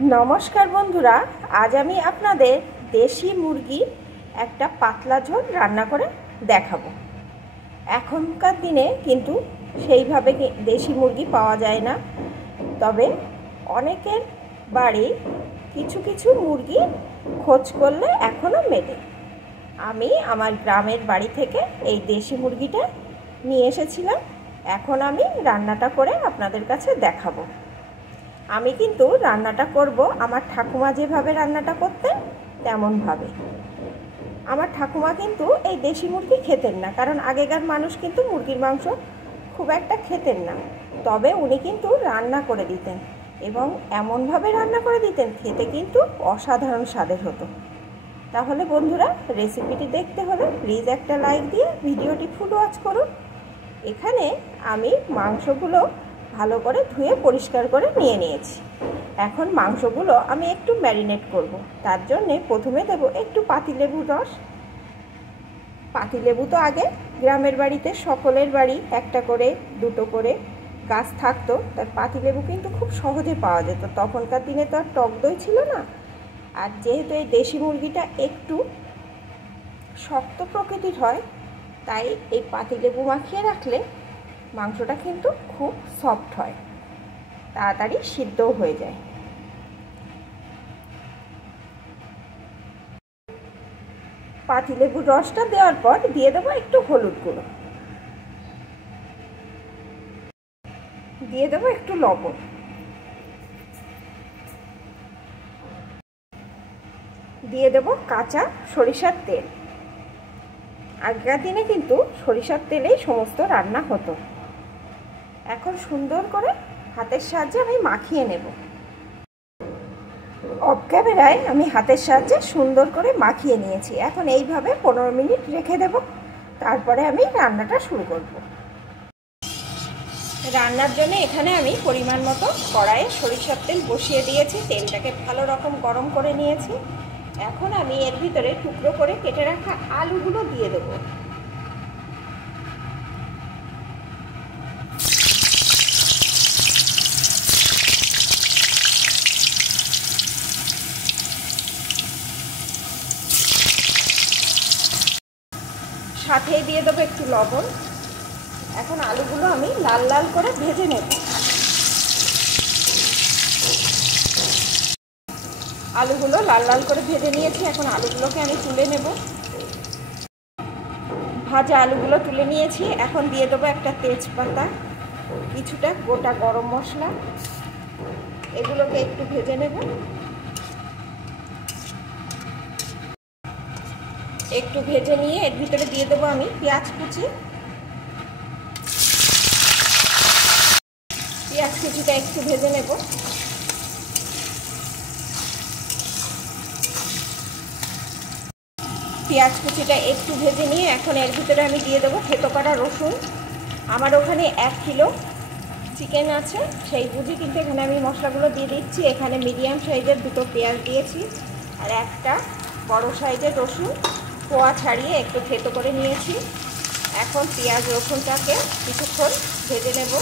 नमस्कार बंधुरा आज आमी आपनादेर देशी मुरगी एकटा पातला झोल रान्ना करे देखाबो। एखनकार दिने किन्तु सेइभावे देशी मुरगी पाওয়া যায় ना, तबे अनेकेर बाड़ी किछु किछु मुरगी खोज करले एखोनो मेले। आमी आमार ग्रामेर बाड़ी थेके एई देशी मुरगिटा निये एसेछिलाम। एखन आमी रान्नाटा करे आपनादेर काछे देखाबो। आमी किन्तु रान्नाटा करब आमार ठाकुमा जेभावे रान्नाटा करतेन तेमन भावे। आमार ठाकुमा किन्तु एई देशी मुरगी खेतेन ना, कारण आगेकार मानुष किन्तु मुरगिर मांस खूब एकटा खेतेन ना, तबे उनी किन्तु रान्ना करे दितेन एबं एमन भावे रान्ना करे दितेन खेते किन्तु असाधारण स्वादेर हतो। ताहले बंधुरा रेसिपिटी देखते हले प्लिज एकटा लाइक दिए भिडियोटी फुल ओয়াচ करुन। एखाने आमी मांसगुलो भालो करे धुए परिष्कार करे निये निয়েছি। এখন মাংসগুলো আমি একটু ম্যারিনেট করব। তার জন্য প্রথমে দেব একটু পাতিলেবুর রস। পাতিলেবু তো আগে গ্রামের বাড়িতে সকলের বাড়ি একটা করে দুটো করে গাছ থাকতো, তার পাতিলেবু কিন্তু খুব সহজে পাওয়া যেত। তখনকার দিনে তো আর টক দই ছিল না। আর যেহেতু এই দেশি মুরগিটা একটু শক্ত প্রকৃতির হয়, তাই এই পাতিলেবু মাখিয়ে রাখলে মাংসটা কিন্তু খুব সফট হয়, তাড়াতাড়ি সিদ্ধও হয়ে যায়। পাতিলেবুর রসটা দেওয়ার পর দিয়ে দেবো একটু হলুদ গুঁড়ো, দিয়ে দেবো একটু লবণ, দিয়ে দেবো কাঁচা সরিষার তেল। আগেকার দিনে কিন্তু সরিষার তেলেই সমস্ত রান্না হতো। এখন সুন্দর করে হাতের সাহায্যে আমি মাখিয়ে নেব। অফ ক্যামেরায় আমি হাতের সাহায্যে সুন্দর করে মাখিয়ে নিয়েছি। এখন এইভাবে 15 মিনিট রেখে দেব, তারপরে আমি রান্নাটা শুরু করব। রান্নার জন্য এখানে আমি পরিমাণ মতো কড়াইয়ে সরিষার তেল বসিয়ে দিয়েছি। তেলটাকে ভালো রকম গরম করে নিয়েছি। এখন আমি এর ভিতরে টুকরো করে কেটে রাখা আলুগুলো দিয়ে দেবো। সাথে দিয়ে দেবো একটু লবণ। এখন আলুগুলো আমি লাল লাল করে ভেজে নেব। আলুগুলো লাল লাল করে ভেজে নিয়েছি। এখন আলুগুলোকে আমি তুলে নেব। ভাজা আলুগুলো তুলে নিয়েছি। এখন দিয়ে দেবো একটা তেজপাতা, কিছুটা গোটা গরম মশলা, এগুলোকে একটু ভেজে নেব। একটু ভেজে নিয়ে এর ভিতরে দিয়ে দেবো আমি পেঁয়াজ কুচি। পেঁয়াজ কুচিটা একটু ভেজে নেব। পেঁয়াজ কুচিটা একটু ভেজে নিয়ে এখন এর ভিতরে আমি দিয়ে দেবো থেতো করা রসুন। আমার ওখানে 1 কিলো চিকেন আছে, সেই বুঝি কিন্তু এখানে আমি মশলাগুলো দিয়ে দিচ্ছি। এখানে মিডিয়াম সাইজের 2টো পেঁয়াজ দিয়েছি আর একটা বড় সাইজের রসুন কোয়া ছাড়িয়ে একটু থেতো করে নিয়েছি। এখন পেঁয়াজ রসুনটাকে কিছুক্ষণ ভেজে নেব।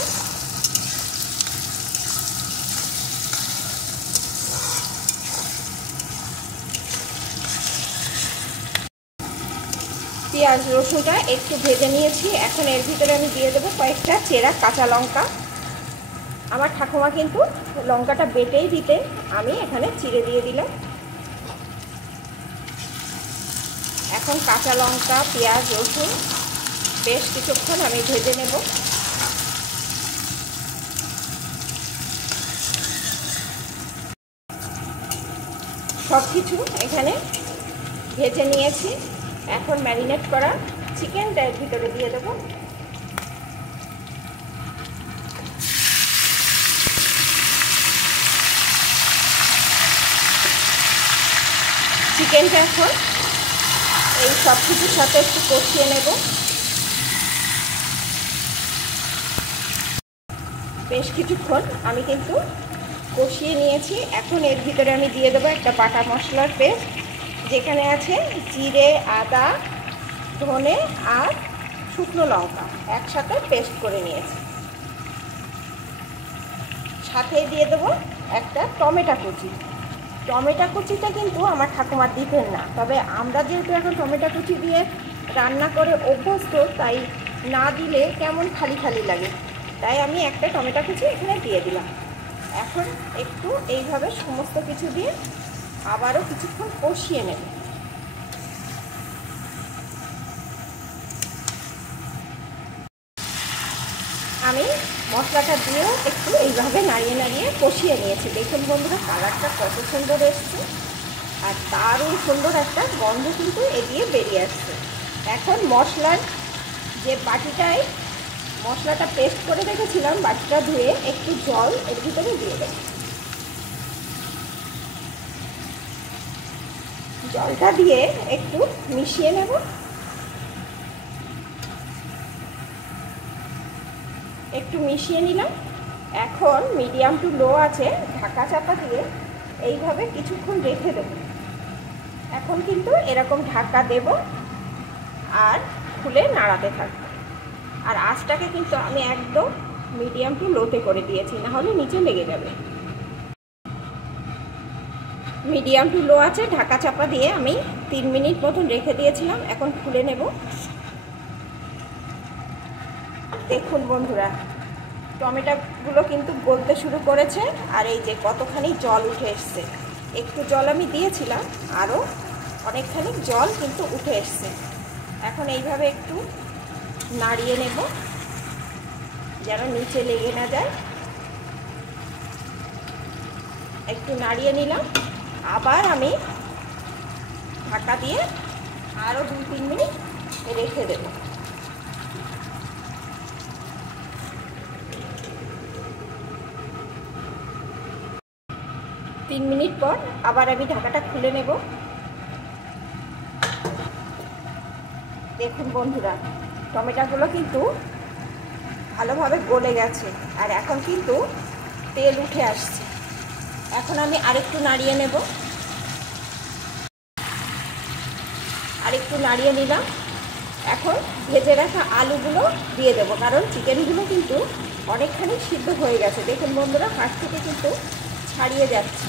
পেঁয়াজ রসুনটা একটু ভেজে নিয়েছি। এখন এর ভিতরে আমি দিয়ে দেবো কয়েকটা চেরা কাঁচা লঙ্কা। আমার ঠাকুমা কিন্তু লঙ্কাটা বেটেই দিতে, আমি এখানে চিড়ে দিয়ে দিলাম। এখন কাঁচা লঙ্কা পেঁয়াজ রসুন বেশ কিছুক্ষণ আমি ভেজে নেব। সব কিছু এখানে ভেজে নিয়েছি। এখন ম্যারিনেট করা চিকেনটা এর ভিতরে দিয়ে দেবো। চিকেনটা এখন এই সব কিছুর সাথে একটু কষিয়ে নেব। বেশ কিছুক্ষণ আমি কিন্তু কষিয়ে নিয়েছি। এখন এর ভিতরে আমি দিয়ে দেবো একটা বাটা মশলার পেস্ট, যেখানে আছে জিরে আদা ধনে আর শুকনো লঙ্কা একসাথে পেস্ট করে নিয়েছি। সাথে দিয়ে দেবো একটা টমেটো কুচি। টমেটো কুচিটা কিন্তু আমার ঠাকুমার দিতেন না, তবে আমরা যেহেতু এখন টমেটো কুচি দিয়ে রান্না করে অভ্যস্ত, তাই না দিলে কেমন খালি খালি লাগে, তাই আমি একটা টমেটো কুচি এখানে দিয়ে দিলাম। এখন একটু এইভাবে সমস্ত কিছু দিয়ে আবারও কিছুক্ষণ কষিয়ে নেব। আমি মশলাটা দিয়েও একটু এইভাবে নাড়িয়ে নাড়িয়ে কষিয়ে নিয়েছি। দেখুন বন্ধুরা, কালারটা কত সুন্দর এসছে, আর দারুণ সুন্দর একটা গন্ধ কিন্তু এগিয়ে বেরিয়ে আসছে। এখন মশলার যে বাটিটায় মশলাটা পেস্ট করে রেখেছিলাম, বাটিটা ধুয়ে একটু জল এর ভিতরে দিয়ে দেব। জলটা দিয়ে একটু মিশিয়ে নেব। একটু মিশিয়ে নিলাম। এখন মিডিয়াম টু লো আছে ঢাকা চাপা দিয়ে এইভাবে কিছুক্ষণ রেখে দেব। এখন কিন্তু এরকম ঢাকা দেব আর খুলে নাড়াতে থাকবো। আর আঁচটাকে কিন্তু আমি একদম মিডিয়াম টু লোতে করে দিয়েছি, না হলে নিচে লেগে যাবে। মিডিয়াম টু লো আছে ঢাকা চাপা দিয়ে আমি 3 মিনিট মতন রেখে দিয়েছিলাম। এখন খুলে নেব। দেখুন বন্ধুরা, টমেটোগুলো কিন্তু গলতে শুরু করেছে, আর এই যে কতখানি জল উঠে এসছে। একটু জল আমি দিয়েছিলাম, আরও অনেকখানি জল কিন্তু উঠে এসছে। এখন এইভাবে একটু নাড়িয়ে নেব যেন নিচে লেগে না যায়। একটু নাড়িয়ে নিলাম। আবার আমি ঢাকা দিয়ে আরও 2-3 মিনিট রেখে দেব। তিন মিনিট পর আবার আমি ঢাকাটা খুলে নেব। দেখুন বন্ধুরা, টমেটোগুলো কিন্তু ভালোভাবে গলে গেছে, আর এখন কিন্তু তেল উঠে আসছে। এখন আমি আরেকটু নাড়িয়ে নেব। আরেকটু নাড়িয়ে নিলাম। এখন ভেজে রাখা আলুগুলো দিয়ে দেবো, কারণ চিকেনগুলো কিন্তু অনেকখানি সিদ্ধ হয়ে গেছে। দেখুন বন্ধুরা, হাত থেকে কিন্তু ছাড়িয়ে যাচ্ছে।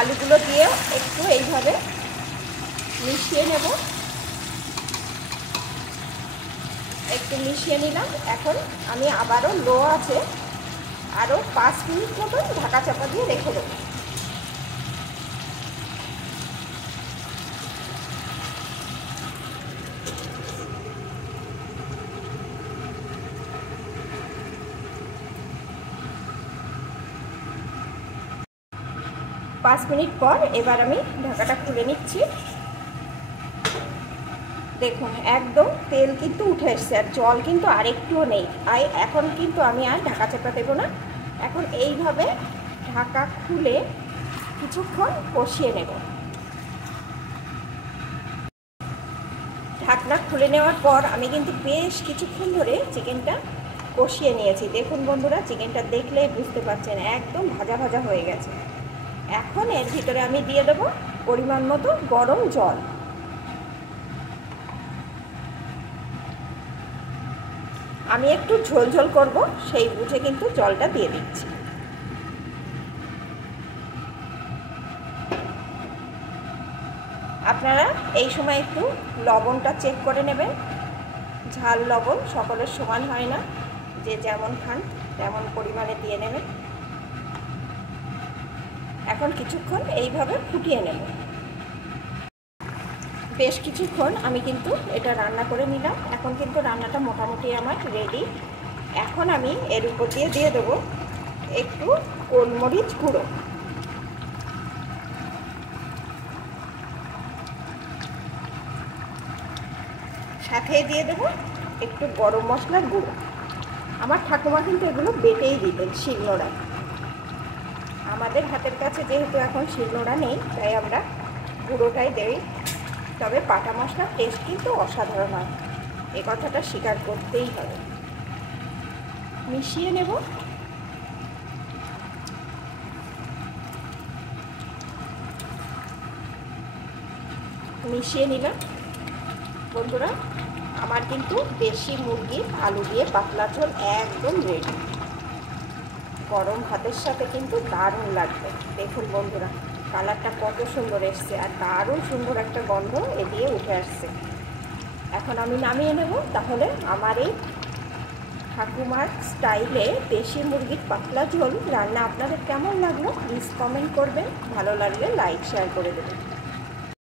আলুগুলো দিয়ে একটু এইভাবে মিশিয়ে নেব। একটু মিশিয়ে নিলাম। এখন আমি আবারও লো আছে আরও 5 মিনিট মতন ঢাকা চাপা দিয়ে রেখে দেবো। পাঁচ মিনিট পর এবার আমি ঢাকাটা খুলে নিচ্ছি। দেখুন একদম তেল কিন্তু উঠে এসছে, আর জল কিন্তু আরেকটুও নেই। এখন কিন্তু আমি আর ঢাকা চাপা দেবো না। এখন এইভাবে ঢাকা খুলে কিছুক্ষণ কষিয়ে নেব। ঢাকনা খুলে নেওয়ার পর আমি কিন্তু বেশ কিছুক্ষণ ধরে চিকেনটা কষিয়ে নিয়েছি। দেখুন বন্ধুরা, চিকেনটা দেখলেই বুঝতে পারছেন একদম ভাজা ভাজা হয়ে গেছে। এখন এর ভিতরে আমি দিয়ে দেবো পরিমাণ মতো গরম জল। আমি একটু ঝোল ঝোল করব, সেই বুঝে কিন্তু জলটা দিয়ে দিচ্ছি। আপনারা এই সময় একটু লবণটা চেক করে নেবেন। ঝাল লবণ সকলের সমান হয় না, যে যেমন খান তেমন পরিমাণে দিয়ে নেবেন। এখন কিছুক্ষণ এইভাবে ফুটিয়ে নেব। বেশ কিছুক্ষণ আমি কিন্তু এটা রান্না করে নিলাম। এখন কিন্তু রান্নাটা মোটামুটি আমার রেডি। এখন আমি এর উপর দিয়ে দেবো একটু গোলমরিচ গুঁড়ো, সাথে দিয়ে দেবো একটু গরম মশলার গুঁড়ো। আমার ঠাকুমা কিন্তু এগুলো বেটেই দিতেন শিলনোড়ায়। আমাদের হাতের কাছে যেহেতু এখন শিলনোড়া নেই, তাই আমরা গুঁড়োটাই দেই। তবে বাটা মশলার টেস্ট কিন্তু অসাধারণ হয়, এ কথাটা স্বীকার করতেই হবে। মিশিয়ে নেব। মিশিয়ে নিলাম। বন্ধুরা, আমার কিন্তু দেশি মুরগির আলু দিয়ে পাতলা ঝোল একদম রেডি। গরম ভাতের সাথে কিন্তু দারুণ লাগবে। দেখুন বন্ধুরা, কালারটা কত সুন্দর এসছে আর দারুণ সুন্দর একটা গন্ধ এ দিয়ে উঠে আসছে। এখন আমি নামিয়ে নেব। তাহলে আমার এই ঠাকুমার স্টাইলে দেশি মুরগির পাতলা ঝোল রান্না আপনাদের কেমন লাগলো প্লিজ কমেন্ট করবেন। ভালো লাগলে লাইক শেয়ার করে দেবেন।